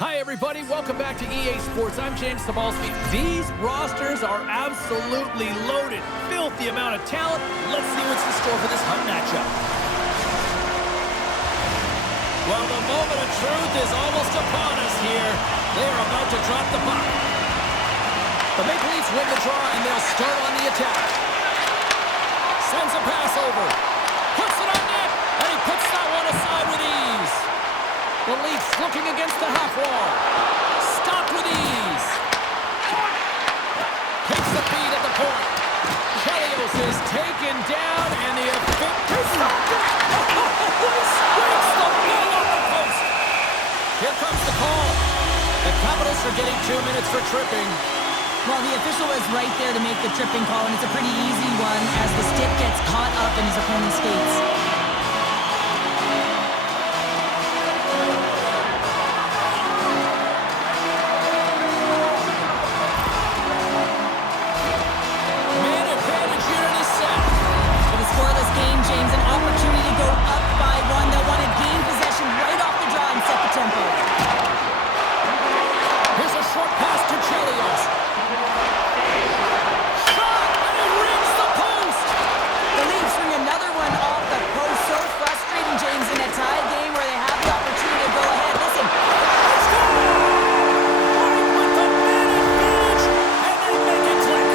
Hi, everybody. Welcome back to EA Sports. I'm James Sabalski. These rosters are absolutely loaded. Filthy amount of talent. Let's see what's in store for this hunt matchup. Well, the moment of truth is almost upon us here. They are about to drop the puck. The Maple Leafs win the draw, and they'll start on the attack. Sends a pass over. Puts it on net, and he puts that one aside with ease. The Leafs looking against the half wall. Stopped with ease. Takes the feed at the point. Chelios is taken down, and the offensive stopped it. He scrapes the ball off the post. Here comes the call. The Capitals are getting 2 minutes for tripping. Well, the official is right there to make the tripping call, and it's a pretty easy one as the stick gets caught up in his opponent's skates. James, an opportunity to go up by one. They'll want to gain possession right off the draw and set the tempo. Here's a short pass to Chelios. Shot, and he rings the post. The Leafs ring another one off the post. So frustrating, James, in a tie game where they have the opportunity to go ahead. Listen. With the man advantage, and they make it click.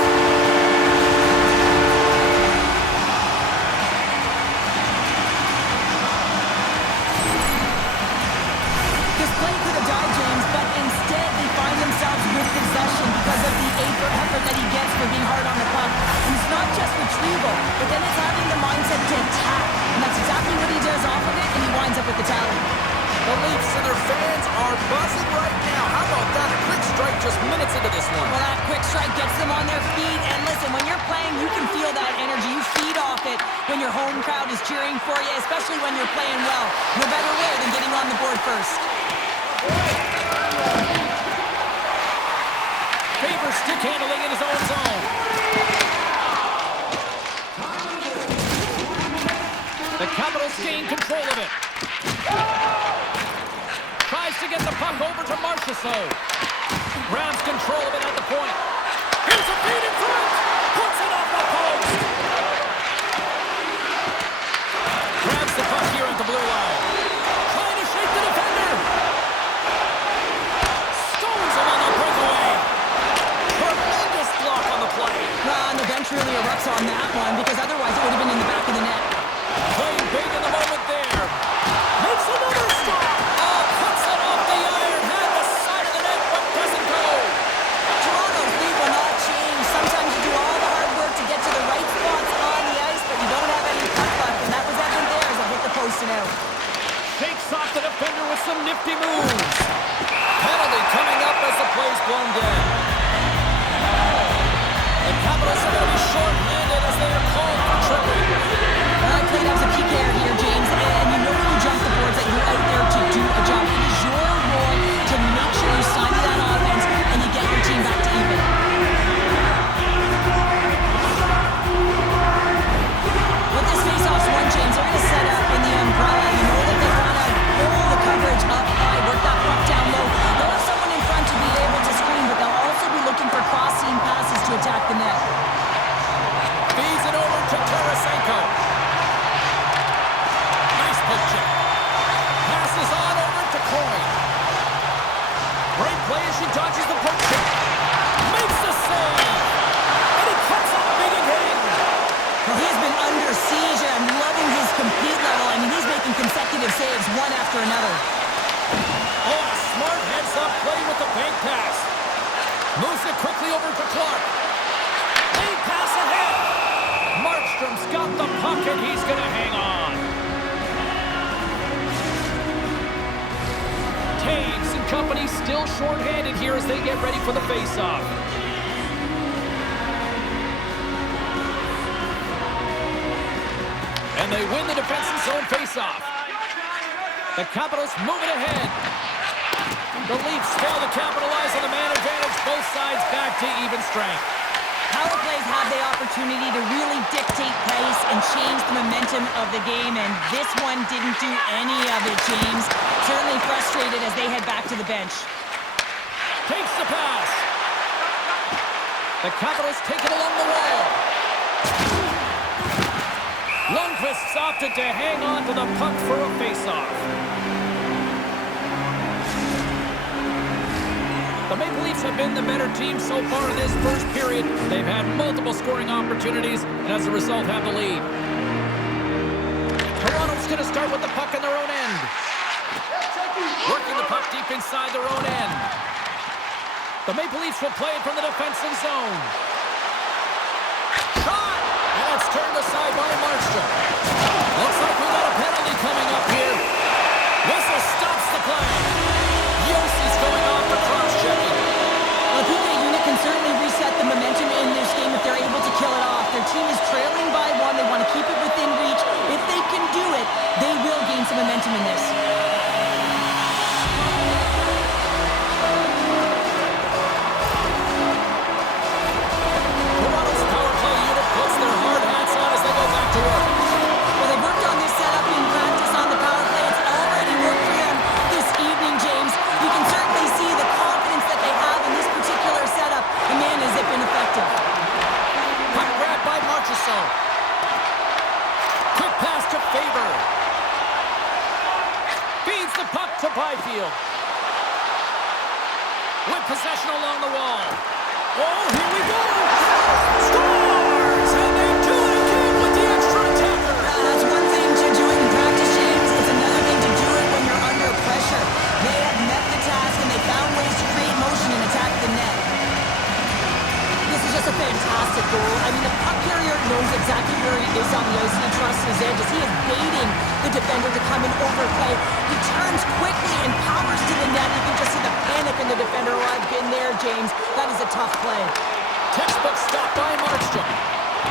That he gets for being hard on the puck. And it's not just retrieval, but then it's having the mindset to attack. And that's exactly what he does off of it, and he winds up with the tally. The Leafs and their fans are buzzing right now. How about that? A quick strike just minutes into this one. Well, that quick strike gets them on their feet. And listen, when you're playing, you can feel that energy. You feed off it when your home crowd is cheering for you, especially when you're playing well. No better way than getting on the board first. Faber stick handling in his own zone. The Capitals gain control of it. Tries to get the puck over to Marchessault. Grabs control of it at the point. Here's a feed in front. Puts it off the post. Grabs the puck here at the blue line. Trying to shake the defender. Stones him on the breakaway. Tremendous block on the play. Well, and the bench really erupts on that one because otherwise it would have been in the back of the net. Playing big in the moment there. Makes another stop. Oh, puts it off the iron. Had the side of the net, but doesn't go. Toronto's lead will not change. Sometimes you do all the hard work to get to the right spots on the ice, but you don't have any puck luck, and that was evident there as it hit the post and out. Shakes off the defender with some nifty moves. Penalty coming up as the play's blown dead. The Capitals are going to be short-handed as they are called for tripping. Well, I played as a PK here, James, and you know when you jump the boards that you're out there to do a job. It is your role to make sure you stymie that offense and you get your team back to even. What this face-off's won, James, they're going to set up in the umbrella. You know that they want to pull the coverage up high, work that puck down low. They'll have someone in front to be able to screen, but they'll also be looking for cross-seam passes to attack the net. Feeds it over to Tarasenko. Nice poke check. Passes on over to Coyne. Great play as she dodges the poke check. Makes the save. And he cuts up big again. Well, he's been under siege, and I'm loving his compete level. I mean, he's making consecutive saves one after another. Oh, a smart heads-up play with the bank pass. Moves it quickly over to Clark. Lead pass ahead. Markstrom's got the puck, and he's going to hang on. Taves and company still short-handed here as they get ready for the face-off. And they win the defensive zone face-off. The Capitals move it ahead. The Leafs fail to capitalize on the man advantage. Both sides back to even strength. Power plays have the opportunity to really dictate pace and change the momentum of the game, and this one didn't do any of it, James. Certainly frustrated as they head back to the bench. Takes the pass. The Capitals take it along the wall. Lundqvist opted to hang on to the puck for a face-off. The Maple Leafs have been the better team so far in this first period. They've had multiple scoring opportunities, and as a result have the lead. Toronto's going to start with the puck in their own end. Working the puck deep inside their own end. The Maple Leafs will play it from the defensive zone. Shot! And it's turned aside by Markstrom. Looks like we got a penalty coming up here. Whistle stops the play. Yossi's going on for cross-checking. Well, I think that unit can certainly reset the momentum in this game if they're able to kill it off. Their team is trailing by one. They want to keep it within reach. If they can do it, they will gain some momentum in this. Toronto's power play unit puts their hard hats on as they go back to work. Well, they worked on this setup in practice on the power play. It's already worked for them this evening, James. You can certainly see the confidence that they have in this particular setup. And man, has it been effective. Puck grab by Marchessault. Quick pass to Faber. Feeds the puck to Byfield. With possession along the wall. Oh, here we go! Scores! And they do it again with the extra attacker! That's one thing to do it in practice, James. It's another thing to do it when you're under pressure. They have met the task, and they found ways to create motion and attack the net. This is just a fantastic goal. I mean, the puck carrier knows exactly where he is on the ice, and he trusts his edges. He is baiting the defender to come and overplay. He turns quickly and powers to the net. You can just see the panic in the defender. Oh, I've been there, James. That is a tough play. Textbook stop by Markstrom.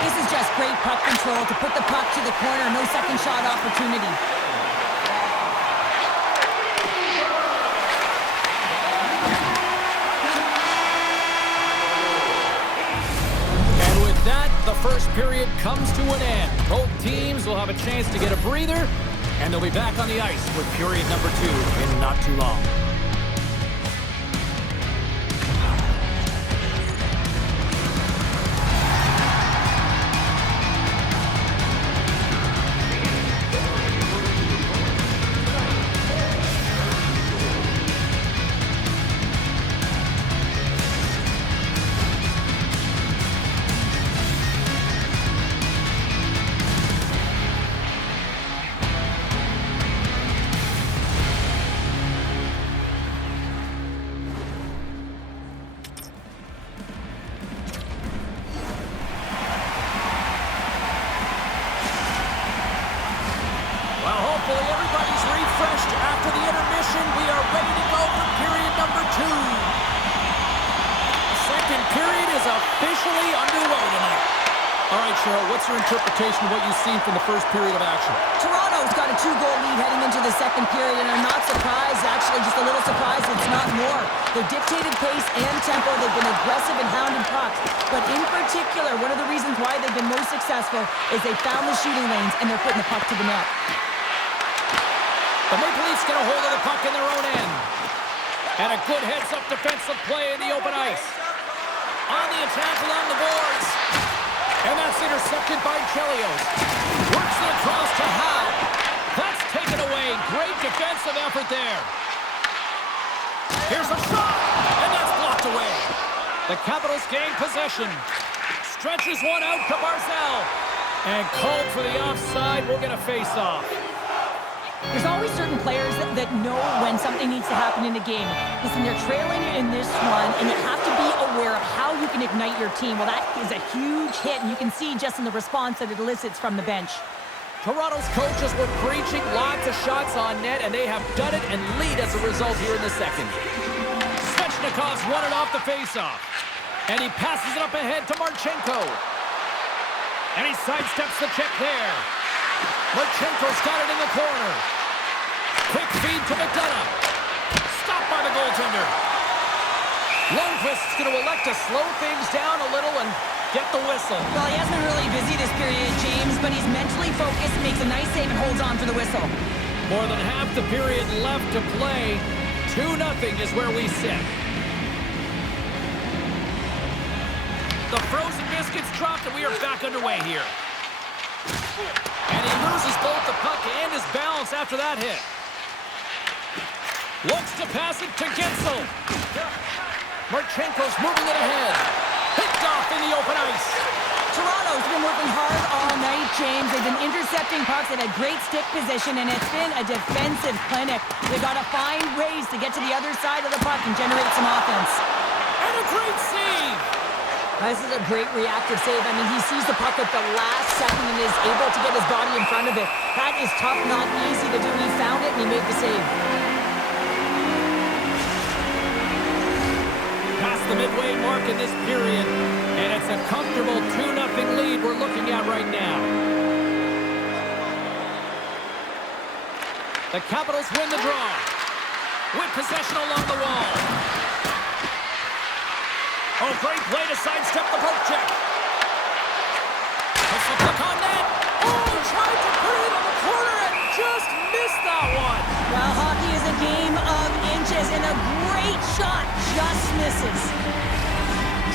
This is just great puck control to put the puck to the corner. No second shot opportunity. And with that, the first period comes to an end. Both teams will have a chance to get a breather, and they'll be back on the ice with period number 2 in not too long. Hopefully everybody's refreshed after the intermission. We are ready to go for period number 2. The second period is officially underway tonight. All right, Cheryl, what's your interpretation of what you've seen from the first period of action? Toronto's got a 2-goal lead heading into the second period, and I'm not surprised, actually, just a little surprised it's not more. They've dictated pace and tempo. They've been aggressive and hounding pucks. But in particular, one of the reasons why they've been most successful is they found the shooting lanes, and they're putting the puck to the net. The Maple Leafs get a hold of the puck in their own end. And a good heads-up defensive play in the open ice. On the attack along the boards. And that's intercepted by Chelios. Works it across to Howe. That's taken away. Great defensive effort there. Here's a shot. And that's blocked away. The Capitals gain possession. Stretches one out to Barzal. And called for the offside. We'll get a face-off. There's always certain players that know when something needs to happen in a game. Listen, they're trailing in this one, and you have to be aware of how you can ignite your team. Well, that is a huge hit, and you can see just in the response that it elicits from the bench. Toronto's coaches were preaching lots of shots on net, and they have done it and lead as a result here in the second. Svechnikov's won it off the faceoff. And he passes it up ahead to Marchenko. And he sidesteps the check there. Marchenko's got it in the corner. Quick feed to McDonough. Stopped by the goaltender. Lundqvist's going to elect to slow things down a little and get the whistle. Well, he has been really busy this period, James, but he's mentally focused, makes a nice save, and holds on for the whistle. More than half the period left to play. 2-0 is where we sit. The frozen biscuits dropped, and we are back underway here. And he loses both the puck and his balance after that hit. Looks to pass it to Gensel. Marchenko's moving it ahead. Picked off in the open ice. Toronto's been working hard all night, James. They've been intercepting pucks. They've had great stick position, and it's been a defensive clinic. They've got to find ways to get to the other side of the puck and generate some offense. And a great save. This is a great reactive save. I mean, he sees the puck at the last second and is able to get his body in front of it. That is tough, not easy to do. He found it, and he made the save. Past the midway mark in this period, and it's a comfortable 2-0 lead we're looking at right now. The Capitals win the draw with possession along the wall. Oh, great play to sidestep the poke check. Puts the puck on net. Oh, tried to put it on the corner and just missed that one. Well, hockey is a game of inches, and a great shot just misses.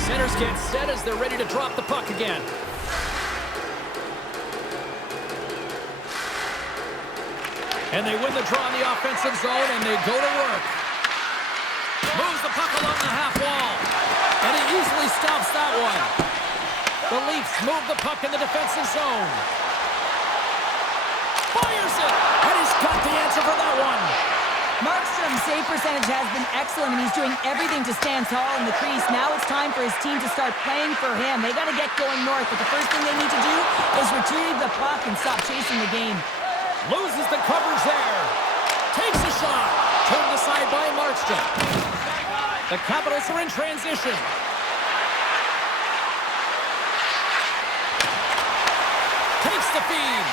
Centers get set as they're ready to drop the puck again. And they win the draw in the offensive zone, and they go to work. Moves the puck along the half wall. And he easily stops that one. The Leafs move the puck in the defensive zone. Fires it! And he's got the answer for that one. Markstrom's save percentage has been excellent, and he's doing everything to stand tall in the crease. Now it's time for his team to start playing for him. They got to get going north, but the first thing they need to do is retrieve the puck and stop chasing the game. Loses the coverage there. Takes a shot. Turned aside by Markstrom. The Capitals are in transition. Takes the feed.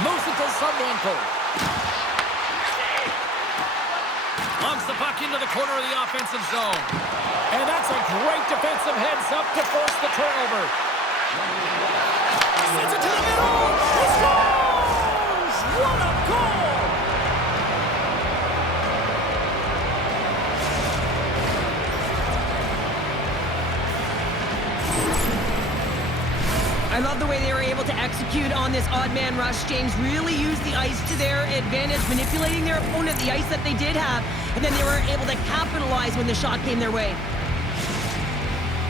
Moves it to Sudlenko. Lumps the puck into the corner of the offensive zone. And that's a great defensive heads-up to force the turnover. Sends it to the middle. He scores! What a goal! I love the way they were able to execute on this odd man rush. James really used the ice to their advantage, manipulating their opponent, the ice that they did have, and then they were able to capitalize when the shot came their way.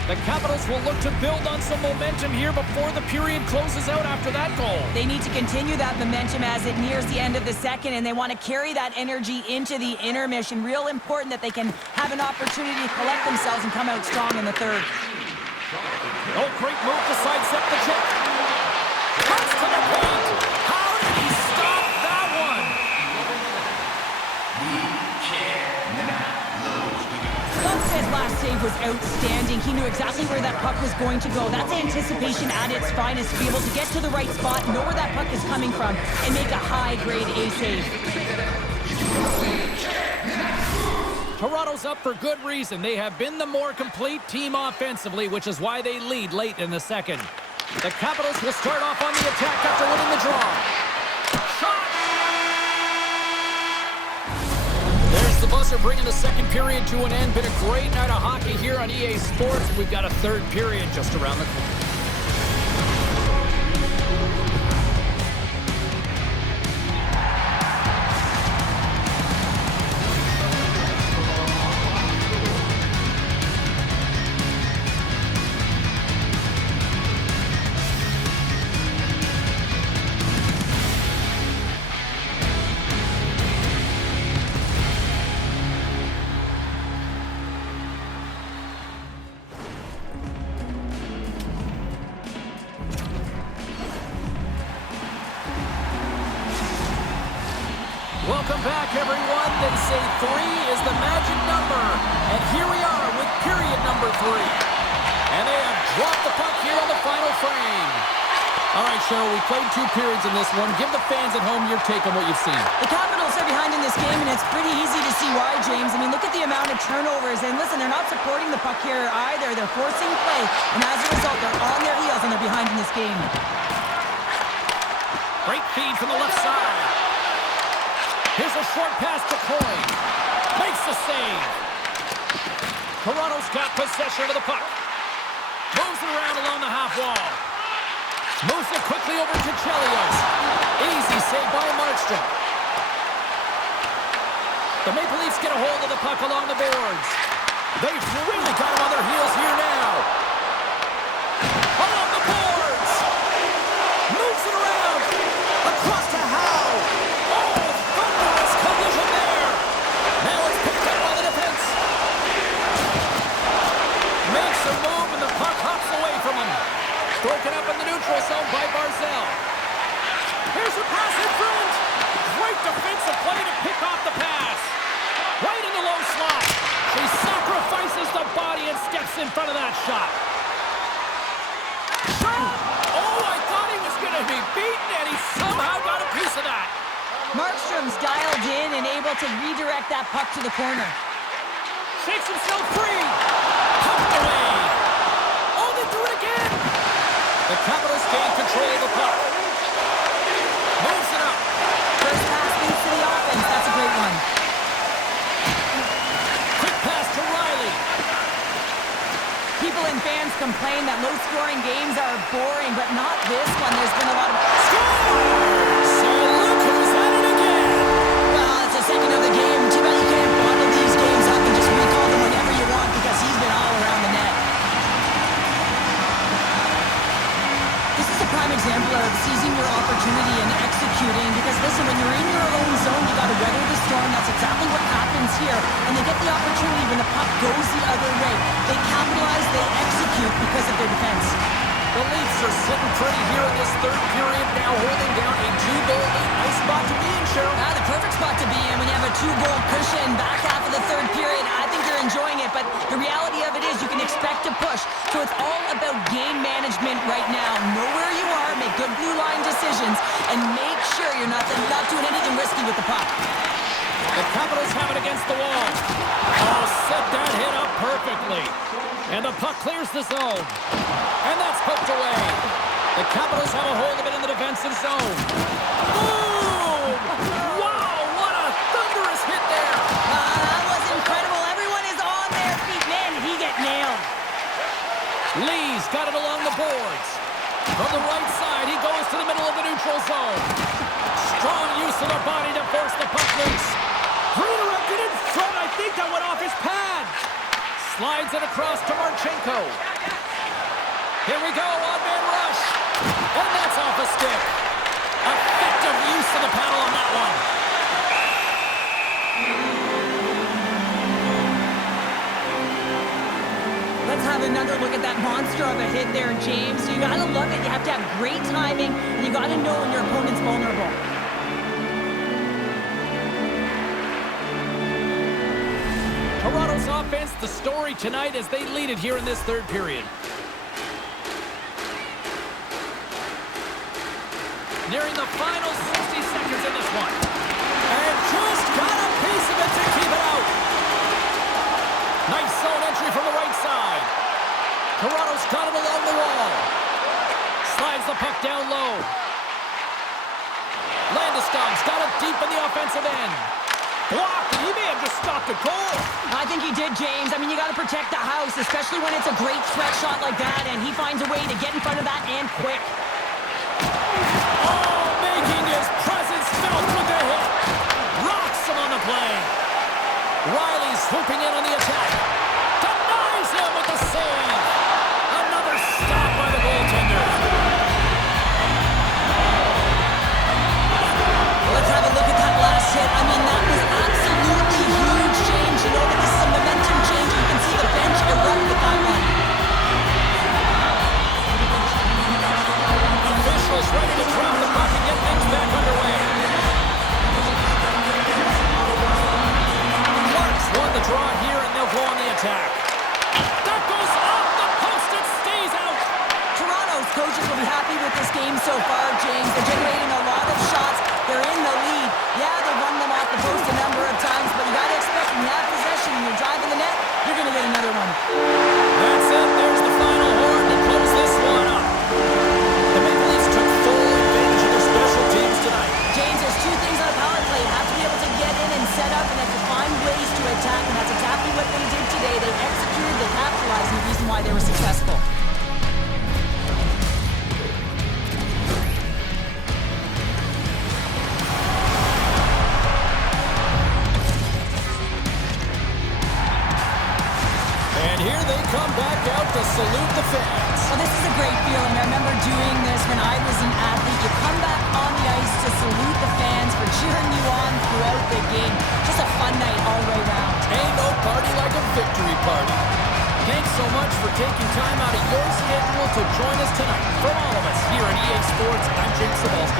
The Capitals will look to build on some momentum here before the period closes out after that goal. They need to continue that momentum as it nears the end of the second, and they want to carry that energy into the intermission. Real important that they can have an opportunity to collect themselves and come out strong in the third. Oh, great move to sidestep the check. Cuts to the paint. How did he stop that one? Lundqvist's last save was outstanding. He knew exactly where that puck was going to go. That's anticipation at its finest, to be able to get to the right spot, know where that puck is coming from, and make a high-grade A save. Toronto's up for good reason. They have been the more complete team offensively, which is why they lead late in the second. The Capitals will start off on the attack after winning the draw. Shot! There's the buzzer bringing the second period to an end. Been a great night of hockey here on EA Sports. We've got a third period just around the corner. Welcome back, everyone. They say 3 is the magic number. And here we are with period number 3. And they have dropped the puck here on the final frame. All right, Cheryl, we played 2 periods in this one. Give the fans at home your take on what you've seen. The Capitals are behind in this game, and it's pretty easy to see why, James. I mean, look at the amount of turnovers. And listen, they're not supporting the puck here either. They're forcing play, and as a result, they're on their heels, and they're behind in this game. Great feed from the left side. Here's a short pass to Coyne. Makes the save. Toronto's got possession of the puck. Moves it around along the half wall. Moves it quickly over to Chelios. Easy save by Markstrom. The Maple Leafs get a hold of the puck along the boards. They've really got them on their heels here now. Along the boards. Moves it around. Across to Howe. Oh, thunderous collision there. Now it's picked up by the defense. Makes a move and the puck hops away from him. Broken up in the neutral zone by Barzal. Here's a pass in front. Great defensive play to pick off the pass. Right in the low slot. He sacrifices the body and steps in front of that shot. Shot! Oh, I thought he was going to be beaten, and he somehow got a piece of that. Markstrom's dialed in and able to redirect that puck to the corner. Shakes himself free. Pumped away. Oh, they do it again. The Capitals gain control of the puck. Moves it up. First pass leads to the offense. That's a great one. Quick pass to Riley. People and fans complain that low-scoring games are boring, but not this one. There's been a lot of... Scores! So look who's at it again. Well, it's the second of the game. Too bad you can't bottle these games up and just recall them whenever you want because he's been all around the net. This is a prime example of seizing your opportunity and executing because, listen, when you're in your own zone, you got to weather the storm. That's exactly what happens here. And they get the opportunity when the puck goes the other way. They capitalize, they execute because of their defense. The Leafs are sitting pretty here in this third period, now holding down a 2-goal lead. Nice spot to be in, Cheryl. The perfect spot to be in when you have a 2-goal cushion back half of the third period. I think you're enjoying it, but the reality of it is you can expect to push. So it's all about game management right now. Know where you are, make good blue line decisions, and make sure you're not doing anything risky with the puck. The Capitals have it against the wall. Oh, set that hit up perfectly. And the puck clears the zone. And that's poked away. The Capitals have a hold of it in the defensive zone. Boom! Wow, what a thunderous hit there. That was incredible. Everyone is on their feet. Man, did he get nailed. Lee's got it along the boards. From the right side, he goes to the middle of the neutral zone. Strong use of the body to force the puck loose. Redirected in front. I think that went off his pad. Slides it across to Marchenko. Here we go, on-man rush. And that's off a stick. Effective use of the paddle on that one. Let's have another look at that monster of a hit there, James. So you got to love it. You have to have great timing, and you got to know when your opponent's vulnerable. Toronto's offense, the story tonight as they lead it here in this third period. Nearing the final 60 seconds in this one. And just got a piece of it to keep it out. Nice zone entry from the right side. Toronto's got it along the wall. Slides the puck down low. Landeskog's got it deep in the offensive end. Blocked. He may have just stopped a goal. I think he did, James. I mean, you got to protect the house, especially when it's a great threat shot like that, and he finds a way to get in front of that and quick. Oh, making his presence felt with the hit. Rocks him on the play. Riley swooping in on the attack. Denies him with the save. Another stop by the goaltender. Let's have a look at that last hit. I mean, that was absolutely huge change. You know that this is a momentum change. You can see the bench erupt with that one. so much for taking time out of your schedule to join us tonight. From all of us here at EA Sports, I'm Jake Saval.